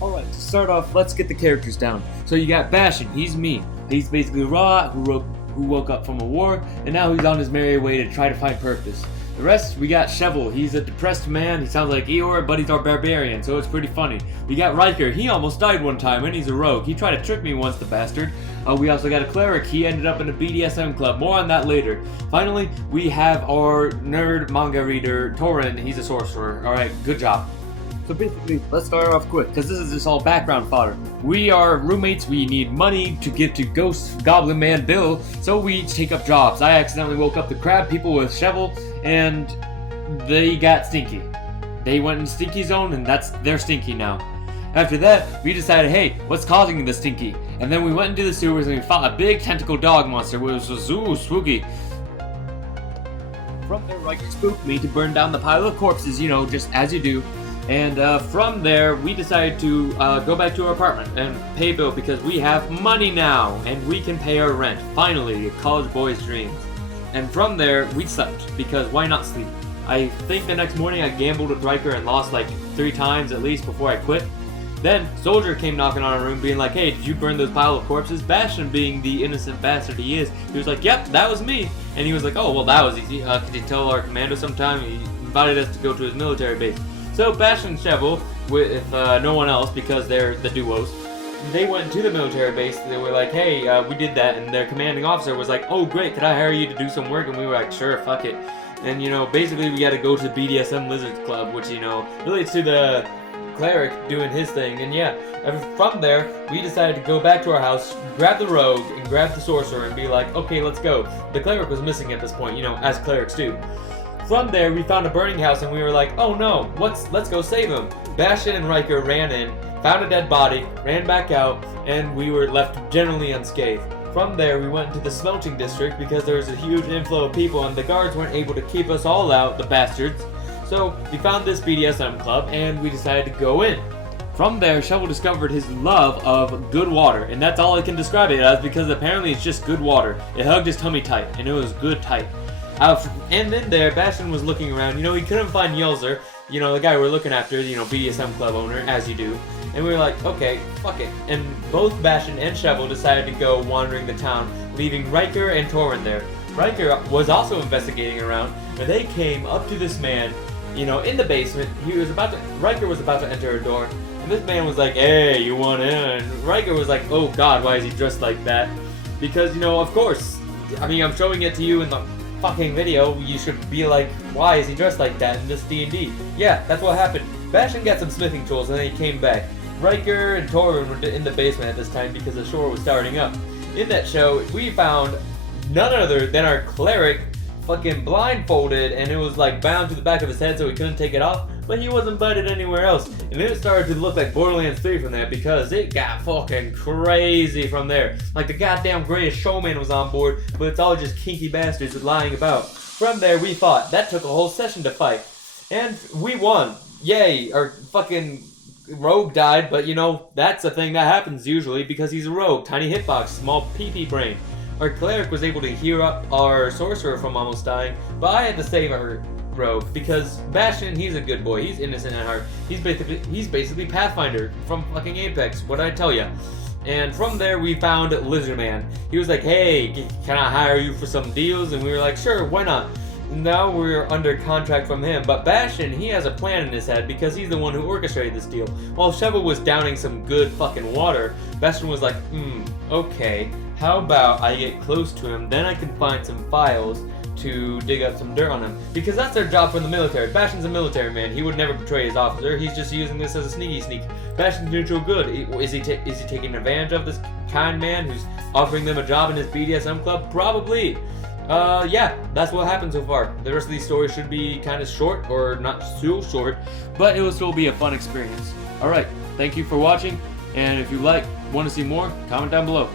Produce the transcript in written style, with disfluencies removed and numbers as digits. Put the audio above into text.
Alright, to start off, let's get the characters down. So you got Bastion, he's me. He's basically Ra, who woke up from a war, and now he's on his merry way to try to find purpose. The rest, we got Shovel. He's a depressed man. He sounds like Eeyore, but he's our barbarian, so it's pretty funny. We got Riker. He almost died one time, and he's a rogue. He tried to trick me once, the bastard. We also got a cleric. He ended up in a BDSM club. More on that later. Finally, we have our nerd manga reader, Torin. He's a sorcerer. Alright, good job. So basically, let's start off quick, because this is just all background fodder. We are roommates, we need money to give to Ghost Goblin Man Bill, so we each take up jobs. I accidentally woke up the crab people with Shovel, and they got stinky. They went in Stinky Zone, and they're stinky now. After that, we decided, hey, what's causing the stinky? And then we went into the sewers and we fought a big tentacle dog monster, which was spooky. From there, Riker spooked me to burn down the pile of corpses, you know, just as you do. And from there, we decided to go back to our apartment and pay a bill because we have money now and we can pay our rent. Finally, a college boy's dreams. And from there, we slept because why not sleep? I think the next morning I gambled with Riker and lost like 3 times at least before I quit. Then, Soldier came knocking on our room being like, hey, did you burn those pile of corpses? Bastion, being the innocent bastard he is, he was like, yep, that was me. And he was like, oh, well, that was easy. Could you tell our commander sometime? He invited us to go to his military base. So Bastion and Shovel, with no one else because they're the duos, they went to the military base. They were like, hey, we did that. And their commanding officer was like, oh, great, could I hire you to do some work? And we were like, sure, fuck it. And, you know, basically we got to go to BDSM Lizards Club, which, you know, relates to the cleric doing his thing. And yeah, from there, we decided to go back to our house, grab the rogue, and grab the sorcerer and be like, okay, let's go. The cleric was missing at this point, you know, as clerics do. From there, we found a burning house and we were like, oh no, let's go save him. Bastion and Riker ran in, found a dead body, ran back out, and we were left generally unscathed. From there, we went into the smelting district because there was a huge inflow of people and the guards weren't able to keep us all out, the bastards. So we found this BDSM club and we decided to go in. From there, Shovel discovered his love of good water, and that's all I can describe it as because apparently it's just good water. It hugged his tummy tight, and it was good tight. And then there, Bastion was looking around. You know, he couldn't find Yelzer, you know, the guy we're looking after, you know, BDSM club owner, as you do. And we were like, okay, fuck it. And both Bastion and Shovel decided to go wandering the town, leaving Riker and Torin there. Riker was also investigating around, and they came up to this man, you know, in the basement. Riker was about to enter a door, and this man was like, hey, you want in? And Riker was like, oh god, why is he dressed like that? Because, you know, of course, I mean, I'm showing it to you in the fucking video, you should be like, why is he dressed like that in this D&D? Yeah, that's what happened. Bastion got some smithing tools and then he came back. Riker and Torin were in the basement at this time because the shore was starting up. In that show, we found none other than our cleric fucking blindfolded, and it was like bound to the back of his head so he couldn't take it off, but he wasn't butted anywhere else. And then it started to look like Borderlands 3 from there because it got fucking crazy from there. Like the goddamn greatest showman was on board, but it's all just kinky bastards lying about. From there we fought. That took a whole session to fight. And we won. Yay, our fucking rogue died, but you know, that's a thing that happens usually because he's a rogue. Tiny hitbox, small PP brain. Our cleric was able to heal up our sorcerer from almost dying, but I had to save our rogue because Bastion, he's a good boy. He's innocent at heart. He's basically Pathfinder from fucking Apex. What did I tell ya? And from there we found Lizard Man. He was like, hey, can I hire you for some deals? And we were like, sure, why not? Now we're under contract from him, but Bastion, he has a plan in his head because he's the one who orchestrated this deal. While Shovel was downing some good fucking water, Bastion was like, okay, how about I get close to him, then I can find some files to dig up some dirt on him. Because that's their job from the military. Bastion's a military man. He would never betray his officer. He's just using this as a sneaky sneak. Bastion's neutral good. Is he taking advantage of this kind man who's offering them a job in his BDSM club? Probably. Yeah, that's what happened so far. The rest of these stories should be kind of short, or not too short, but it will still be a fun experience. Alright, thank you for watching, and if you want to see more, comment down below.